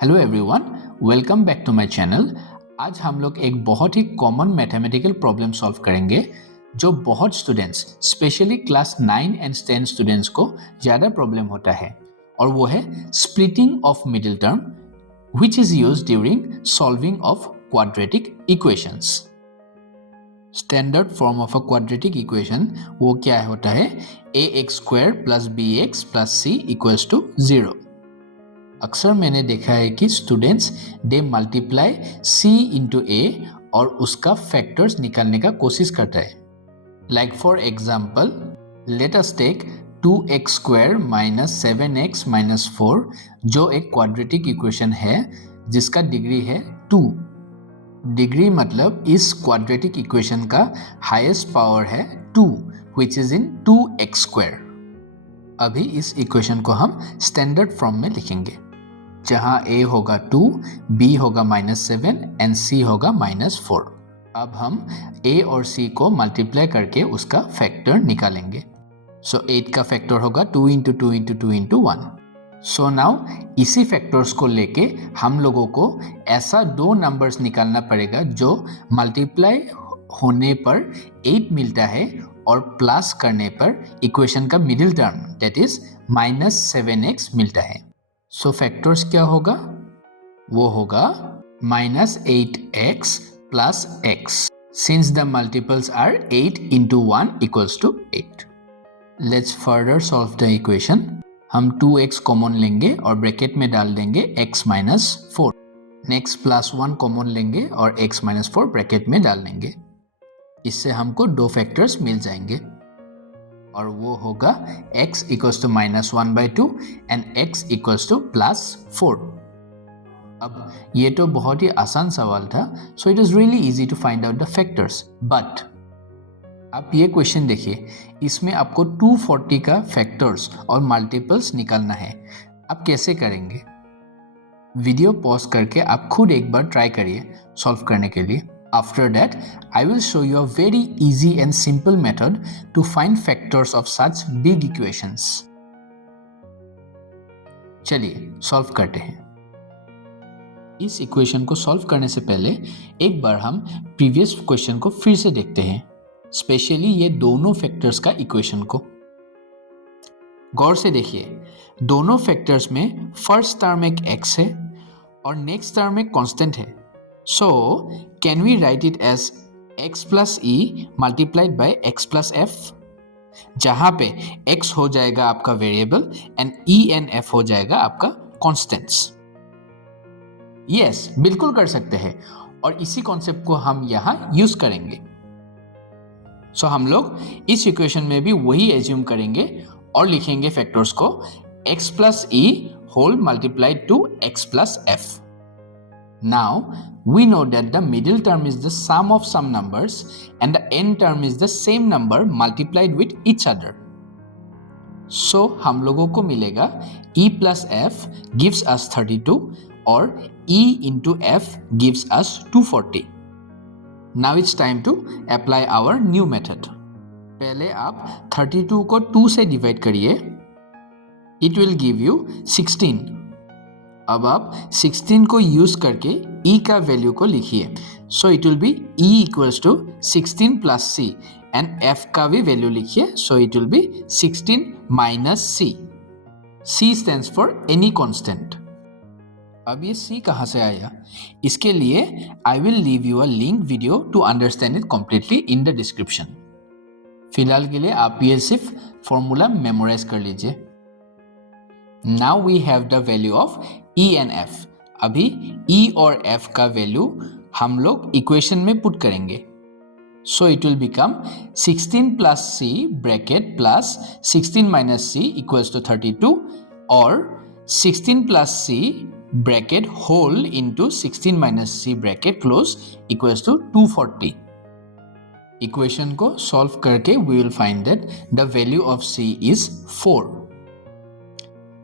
Hello everyone, welcome back to my channel. आज हम लोग एक बहुत ही कॉमन मैथमेटिकल प्रॉब्लम सॉल्व करेंगे जो बहुत students specially class 9 and 10 students को ज़्यादा प्रॉब्लम होता है और वो है splitting of middle term which is used during solving of quadratic equations. Standard form of a quadratic equation वो क्या होता है ax square plus bx plus c equals to 0. अक्सर मैंने देखा है कि students they multiply c into a और उसका फैक्टर्स निकालने का कोशिश करता है। Like for example, let us take 2x square minus 7x minus 4 जो एक क्वाड्रेटिक इक्वेशन है जिसका डिग्री है 2। डिग्री मतलब इस क्वाड्रेटिक इक्वेशन का हाईएस्ट पावर है 2 which is in 2x square. अभी इस इक्वेशन को हम स्टैंडर्ड फॉर्म में लिखेंगे जहां a होगा 2, b होगा -7 एंड c होगा -4। अब हम a और c को मल्टीप्लाई करके उसका फैक्टर निकालेंगे। सो 8 का फैक्टर होगा 2 into 2 into 2 into 1। So now इसी फैक्टर्स को लेके हम लोगों को ऐसा दो नंबर्स निकालना पड़ेगा जो मल्टीप्लाई होने पर 8 मिलता है और प्लस करने पर इक्वेशन का middle term that is -7x मिलता है। सो फैक्टर्स क्या होगा? वो होगा -8x plus x since the multiples are 8 into 1 equals to 8। Let's further solve the equation. हम 2x कॉमन लेंगे और ब्रैकेट में डाल देंगे x माइनस 4। नेक्स्ट +1 कॉमन लेंगे और x माइनस 4 ब्रैकेट में डाल देंगे। इससे हमको दो फैक्टर्स मिल जाएंगे और वो होगा x equals to -1/2 and x equals to +4। अब ये तो बहुत ही आसान सवाल था, so it is really easy to find out the factors. But आप ये क्वेश्चन देखिए, इसमें आपको 240 का फैक्टर्स और मल्टीपल्स निकालना है। आप कैसे करेंगे? वीडियो पॉज करके आप खुद एक बार ट्राई करिए सॉल्व करने के लिए। After that, I will show you a very easy and simple method to find factors of such big equations. चलिए सॉल्व करते हैं। इस इक्वेशन को सॉल्व करने से पहले एक बार हम प्रीवियस क्वेश्चन को फिर से देखते हैं, स्पेशली ये दोनों फैक्टर्स का इक्वेशन को। गौर से देखिए, दोनों फैक्टर्स में फर्स्ट टर्म एक x है और नेक्स्ट टर्म एक कांस्टेंट है। So, can we write it as x plus e multiplied by x plus f? जहां पे x हो जाएगा आपका variable and e and f हो जाएगा आपका कॉन्स्टेंट्स। यस, बिल्कुल कर सकते हैं और इसी कॉन्सेप्ट को हम यहां यूज करेंगे। सो हम लोग इस इक्वेशन में भी वही एज्यूम करेंगे और लिखेंगे फैक्टर्स को x plus e whole multiplied to x plus f. Now we know that the middle term is the sum of some numbers and the end term is the same number multiplied with each other. So हम लोगों को मिलेगा e plus f gives us 32 और e into f gives us 240. Now it's time to apply our new method. पहले आप 32 को 2 से divide करिए, it will give you 16. अब आप 16 को यूज करके e का वैल्यू को लिखिए। So it will be e equals to 16 plus c and f का भी वैल्यू लिखिए। So it will be 16 minus c। c stands for any constant. अब ये c कहाँ से आया? इसके लिए I will leave you a link video to understand it completely in the description. फिलहाल के लिए आप ये सिर्फ फॉर्मूला मेमोराइज कर लीजिए। Now we have the value of e and f. अभी e और f का वैल्यू हम लोग इक्वेशन में पुट करेंगे। So it will become 16 plus c bracket plus 16 minus c equals to 32 और 16 plus c bracket whole into 16 minus c bracket close equals to 240. Equation को solve करके we will find that the value of c is 4.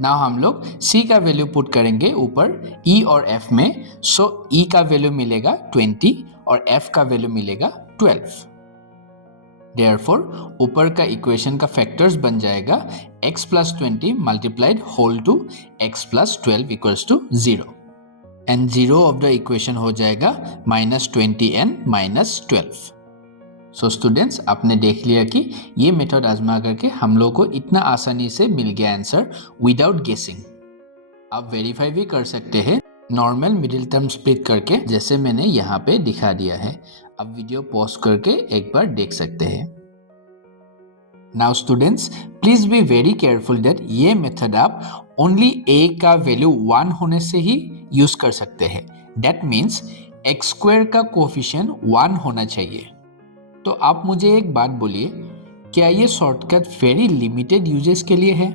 Now हम लोग c का value put करेंगे ऊपर e और f में। सो e का वैल्यू मिलेगा 20 और f का वैल्यू मिलेगा 12। देयरफॉर ऊपर का इक्वेशन का फैक्टर्स बन जाएगा x plus 20 multiplied whole to x plus 12 equals to 0। And zero of the equation हो जाएगा -20 एंड -12। सो स्टूडेंट्स, आपने देख लिया कि ये मेथड आजमा करके हम लोग को इतना आसानी से मिल गया आंसर विदाउट गेसिंग। आप वेरीफाई भी कर सकते हैं नॉर्मल मिडिल टर्म स्प्लिट करके, जैसे मैंने यहाँ पे दिखा दिया है। आप वीडियो पॉज करके एक बार देख सकते हैं। Now students, please be very careful that ये मेथड आप ओनली a का वैल्यू 1 होने से ही यूज कर सकते हैं। दैट मीन्स एक्स स्क्वायर का कोफिशिएंट 1 होना चाहिए। तो आप मुझे एक बात बोलिए, क्या ये शॉर्टकट वेरी लिमिटेड यूजेस के लिए है?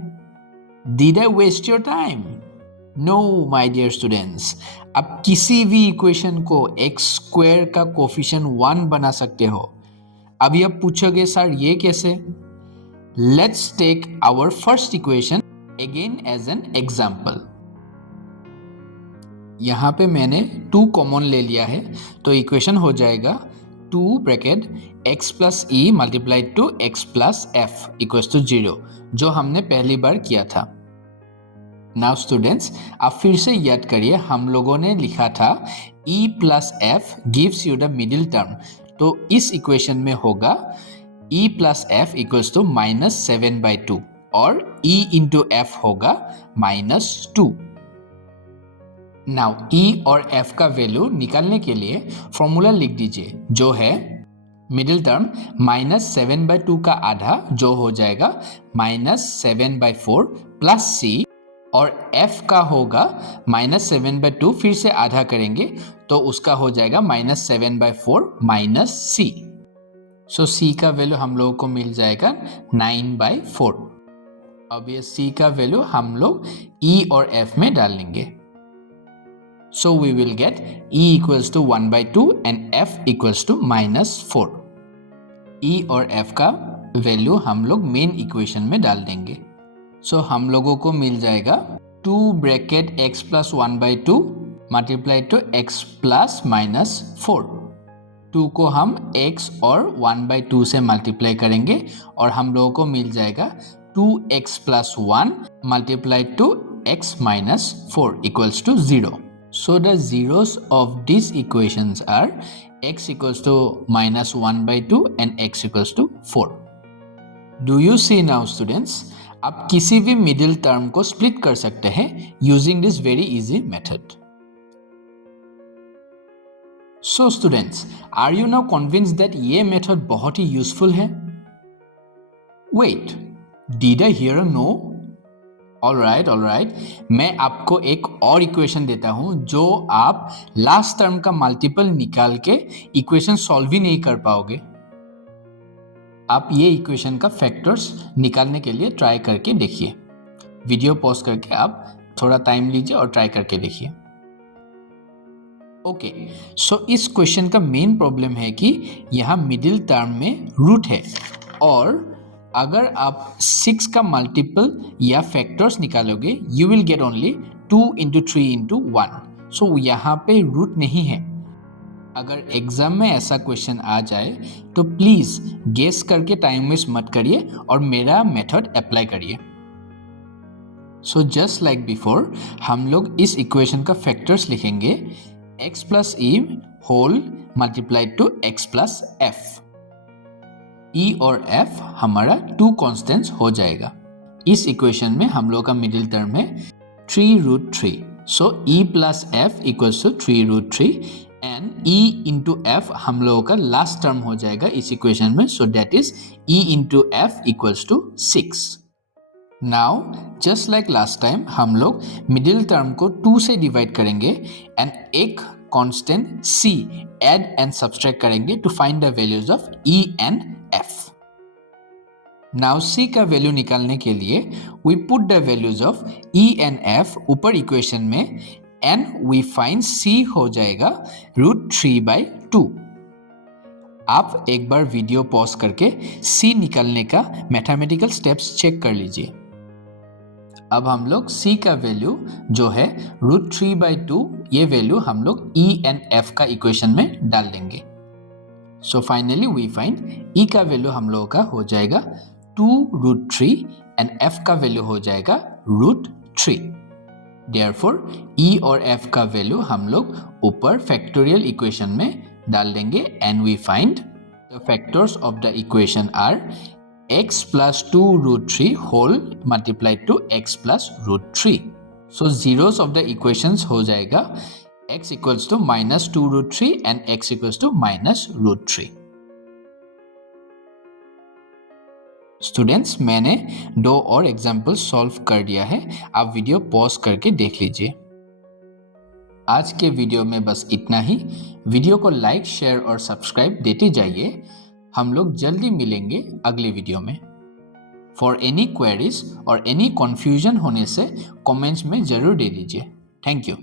Did I waste your time? No, my dear students. आप किसी भी इक्वेशन को एक्स स्क्वायर का कोफिशिएंट 1 बना सकते हो। अभी आप पूछोगे सर ये कैसे? Let's take our first equation again as an example. यहाँ पे मैंने 2 कॉमन ले लिया है, तो इक्वेशन हो जाएगा 2 bracket x plus e multiplied to x plus f equals to 0, जो हमने पहली बार किया था। नाउ स्टूडेंट्स, आप फिर से याद करिए, हम लोगों ने लिखा था e plus f gives you the middle term, तो इस इक्वेशन में होगा e plus f equals to -7/2 और e इंटू एफ होगा -2। नाउ e और f का वैल्यू निकालने के लिए फॉर्मूला लिख दीजिए, जो है मिडिल टर्म -7/2 का आधा, जो हो जाएगा -7/4 प्लस c, और f का होगा -7/2, फिर से आधा करेंगे तो उसका हो जाएगा -7/4 माइनस c। सो c का वैल्यू हम लोगों को मिल जाएगा 9/4। अब ये c का वैल्यू हम लोग e और f में डाल लेंगे। So we will get e equals to 1/2 and f equals to -4। e और f का वैल्यू हम लोग मेन इक्वेशन में डाल देंगे। So हम लोगों को मिल जाएगा 2 bracket x plus 1/2 multiplied to x plus -4। 2 को हम x और 1/2 से मल्टीप्लाई करेंगे और हम लोगों को मिल जाएगा 2x plus 1 multiplied to x minus 4 equals to 0। So the zeros of these equations are x equals to -1/2 and x equals to 4. Do you see now students? आप किसी भी मिडिल टर्म को स्प्लिट कर सकते हैं using this very easy method. So students, are you now convinced that ये method बहुत ही useful है? Wait, did I hear a no? All right, मैं आपको एक और इक्वेशन देता हूं जो आप लास्ट टर्म का मल्टीपल निकाल के इक्वेशन सॉल्व ही नहीं कर पाओगे। आप ये इक्वेशन का फैक्टर्स निकालने के लिए ट्राई करके देखिए। वीडियो पॉज करके आप थोड़ा टाइम लीजिए और ट्राई करके देखिए। ओके, सो इस क्वेश्चन का मेन प्रॉब्लम है कि यहाँ मिडिल टर्म में रूट है, और अगर आप 6 का मल्टीपल या फैक्टर्स निकालोगे you will get only 2 into 3 into 1। सो यहाँ पे रूट नहीं है। अगर एग्जाम में ऐसा क्वेश्चन आ जाए तो प्लीज गेस करके टाइम वेस्ट मत करिए और मेरा मेथड अप्लाई करिए। सो जस्ट लाइक बिफोर, हम लोग इस इक्वेशन का फैक्टर्स लिखेंगे x plus e whole multiplied to x plus f. e और f हमारा 2 कॉन्स्टेंट्स हो जाएगा। इस इक्वेशन में हम लोग का मिडिल टर्म है 3√3। So e plus f equals to 3√3 and e into f हम लोगों का लास्ट टर्म हो जाएगा इस इक्वेशन में। So that is e into f equals to 6। Now just like last time हम लोग मिडिल टर्म को 2 से डिवाइड करेंगे एंड एक constant c add and subtract करेंगे to find the values of e and f। Now c का value निकालने के लिए we put the values of e and f ऊपर इक्वेशन में and we find c हो जाएगा √3/2। आप एक बार वीडियो पॉज करके c निकालने का मैथमेटिकल स्टेप्स चेक कर लीजिए। अब हम लोग c का वैल्यू जो है √3/2, ये वैल्यू हम लोग e एंड f का इक्वेशन में डाल देंगे। So finally we find e का वैल्यू हम लोगों का हो जाएगा 2√3 एंड f का वैल्यू हो जाएगा √3। देयरफॉर ई और एफ का वैल्यू हम लोग ऊपर फैक्टोरियल इक्वेशन में डाल देंगे and we find the factors of the equation are x plus 2 root 3 whole multiplied to x plus root 3. So zeros of the equations हो जाएगा x equals to minus 2 root 3 and x equals to minus root 3. Students, मैंने 2 और example solve कर दिया है, आप video pause करके देख लीजिए। आज के वीडियो में बस इतना ही। वीडियो को लाइक, शेयर और सब्सक्राइब देते जाइए। हम लोग जल्दी मिलेंगे अगले वीडियो में। फॉर एनी क्वेरीज और एनी कन्फ्यूजन होने से कमेंट्स में जरूर दे दीजिए। Thank you.